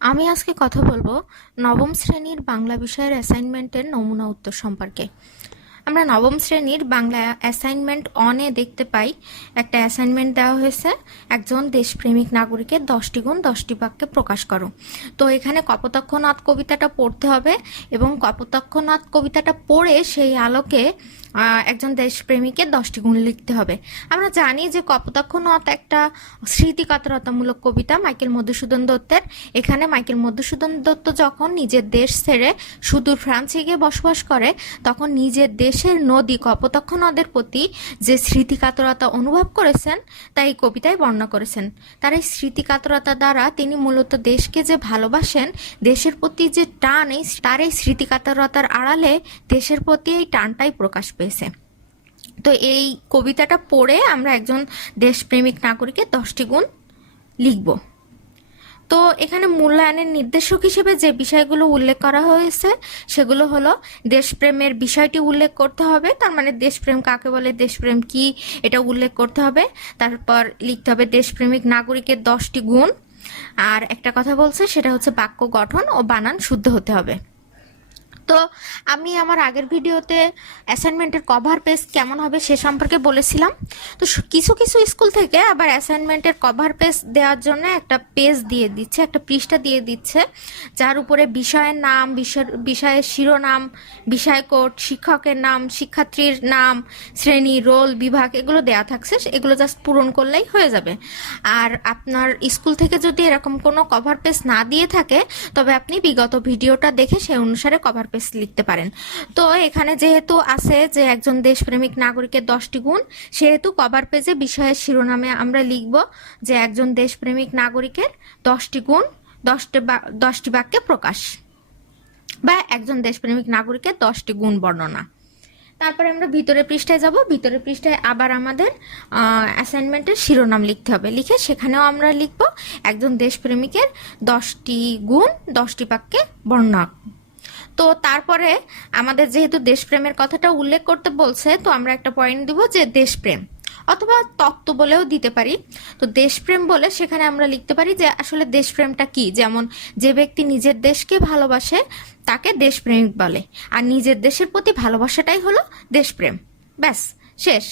আমি আজকে কথা বলবো নবম শ্রেণীর বাংলা বিষয়ের অ্যাসাইনমেন্টের নমুনা উত্তর সম্পর্কে। আমরা নবম শ্রেণীর বাংলা অ্যাসাইনমেন্ট অনে দেখতে পাই একটা অ্যাসাইনমেন্ট দেওয়া হয়েছে, একজন দেশপ্রেমিক নাগরিকের 10টি গুণ 10টি বাক্যে প্রকাশ করো। তো এখানে কপোতাক্ষ নদ কবিতাটা পড়তে হবে এবং কপোতাক্ষ নদ কবিতাটা পড়ে সেই আলোকে একজন দেশপ্রেমিকের 10টি গুণ লিখতে হবে। আমরা জানি যে কপোতাক্ষ নদ একটা স্মৃতিকাতরতামূলক কবিতা মাইকেল মধুসূদন দত্তের। এখানে মাইকেল মধুসূদন দত্ত যখন নিজের দেশ ছেড়ে সুদূর ফ্রান্সে গিয়ে বসবাস করে, তখন নিজের দেশের নদী কপোতাক্ষ নদের প্রতি যে স্মৃতিকাতরতা অনুভব করেছেন তা এই কবিতায় বর্ণনা করেছেন। তার এই স্মৃতিকাতরতা দ্বারা তিনি মূলত দেশকে যে ভালোবাসেন, দেশের প্রতি যে টান, তার এই স্মৃতিকাতরতার আড়ালে দেশের প্রতি এই টানটাই প্রকাশ পেয়েছে। তো এই কবিতাটা পড়ে আমরা একজন দেশপ্রেমিক নাগরিকের 10টি গুণ লিখব। তো এখানে মূল্যায়নের নির্দেশক হিসেবে যে বিষয়গুলো উল্লেখ করা হয়েছে সেগুলো হলো দেশপ্রেমের বিষয়টি উল্লেখ করতে হবে, তার মানে দেশপ্রেম কাকে বলে, দেশপ্রেম কি, এটা উল্লেখ করতে হবে। তারপর লিখতে হবে দেশপ্রেমিক নাগরিকের 10টি গুণ। আর একটা কথা বলছে সেটা হচ্ছে বাক্য গঠন ও বানান শুদ্ধ হতে হবে। তো আমি আমার আগের ভিডিওতে অ্যাসাইনমেন্টের কভার পেজ কেমন হবে সে সম্পর্কে বলেছিলাম। তো কিছু কিছু স্কুল থেকে আবার অ্যাসাইনমেন্টের কভার পেজ দেওয়ার জন্য একটা পেজ দিয়ে দিচ্ছে, একটা পৃষ্ঠা দিয়ে দিচ্ছে, যার উপরে বিষয়ের নাম, বিষয়ের শিরোনাম, বিষয় কোড, শিক্ষকের নাম, শিক্ষার্থীর নাম, শ্রেণী, রোল, বিভাগ এগুলো দেওয়া থাকছে। এগুলো জাস্ট পূরণ করলেই হয়ে যাবে। আর আপনার স্কুল থেকে যদি এরকম কোনো কভার পেজ না দিয়ে থাকে, তবে আপনি বিগত ভিডিওটা দেখে সেই অনুসারে কভার পেজ লিখতে পারেন। তো এখানে যেহেতু আছে যে একজন দেশপ্রেমিক নাগরিকের 10টি গুণ, সেহেতু কভার পেজে বিষয়ের শিরোনামে আমরা লিখব যে একজন দেশপ্রেমিক নাগরিকের 10টি গুণ 10টি বাক্যে প্রকাশ, বা একজন দেশপ্রেমিক নাগরিকের 10টি গুণ বর্ণনা। তারপরে আমরা ভিতরের পৃষ্ঠায় যাব। ভিতরের পৃষ্ঠায় আবার আমাদের অ্যাসাইনমেন্টের শিরোনাম লিখতে হবে। লিখে সেখানেও আমরা লিখব একজন দেশপ্রেমিকের 10টি গুণ 10টি বাক্যে বর্ণনা। তো তারপরে আমাদের যেহেতু দেশপ্রেমের কথাটা উল্লেখ করতে বলছে, তো আমরা একটা পয়েন্ট দিব যে দেশপ্রেম, অথবা তত্ত্ব বলেও দিতে পারি। তো দেশপ্রেম বলে সেখানে আমরা লিখতে পারি যে আসলে দেশপ্রেমটা কি। যেমন যে ব্যক্তি নিজের দেশকে ভালোবাসে তাকে দেশপ্রেমিক বলে, আর নিজের দেশের প্রতি ভালোবাসাটাই হলো দেশপ্রেম। ব্যাস, শেষ।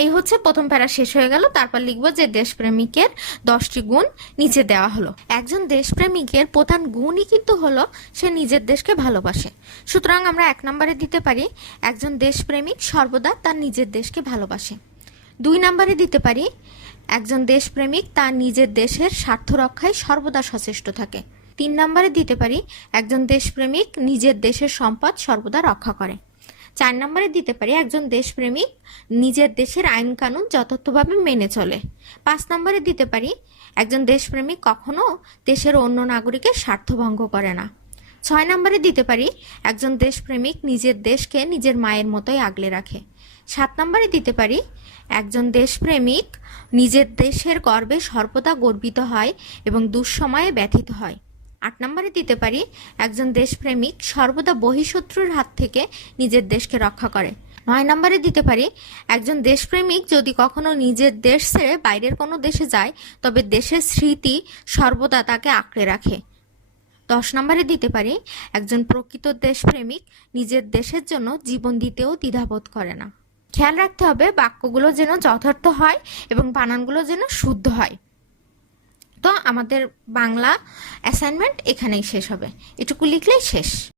এই হচ্ছে প্রথম প্যারা শেষ হয়ে গেল। তারপর লিখবো যে দেশপ্রেমিকের 10টি গুণ নিচে দেওয়া হলো। একজন দেশপ্রেমিকের প্রধান গুণই কিন্তু হলো সে নিজের দেশকে ভালোবাসে। সুতরাং আমরা 1 নম্বরে দিতে পারি একজন দেশপ্রেমিক সর্বদা তার নিজের দেশকে ভালোবাসে। 2 নম্বরে দিতে পারি একজন দেশপ্রেমিক তার নিজের দেশের স্বার্থ রক্ষায় সর্বদা সচেষ্ট থাকে। 3 নম্বরে দিতে পারি একজন দেশপ্রেমিক নিজের দেশের সম্পদ সর্বদা রক্ষা করে। 4 নম্বরে দিতে পারি একজন দেশপ্রেমিক নিজের দেশের আইন কানুন যথার্থভাবে মেনে চলে। 5 নম্বরে দিতে পারি একজন দেশপ্রেমিক কখনো দেশের অন্য নাগরিকের স্বার্থভঙ্গ করে না। 6 নম্বরে দিতে পারি একজন দেশপ্রেমিক নিজের দেশকে নিজের মায়ের মতোই আগলে রাখে। 7 নম্বরে দিতে পারি একজন দেশপ্রেমিক নিজের দেশের গর্বে সর্বদা গর্বিত হয় এবং দুঃসময়ে ব্যথিত হয়। 8 নম্বরে দিতে পারি একজন দেশপ্রেমিক সর্বদা বহিঃশত্রুর হাত থেকে নিজের দেশকে রক্ষা করে। 9 নম্বরে দিতে পারি একজন দেশপ্রেমিক যদি কখনো নিজের দেশ ছেড়ে বাইরের কোনো দেশে যায়, তবে দেশের স্মৃতি সর্বদা তাকে আঁকড়ে রাখে। 10 নম্বরে দিতে পারি একজন প্রকৃত দেশপ্রেমিক নিজের দেশের জন্য জীবন দিতেও দ্বিধাবোধ করে না। খেয়াল রাখতে হবে বাক্যগুলো যেন যথার্থ হয় এবং বানানগুলো যেন শুদ্ধ হয়। তো আমাদের বাংলা অ্যাসাইনমেন্ট এখানেই শেষ হবে। এটুকু লিখলেই শেষ।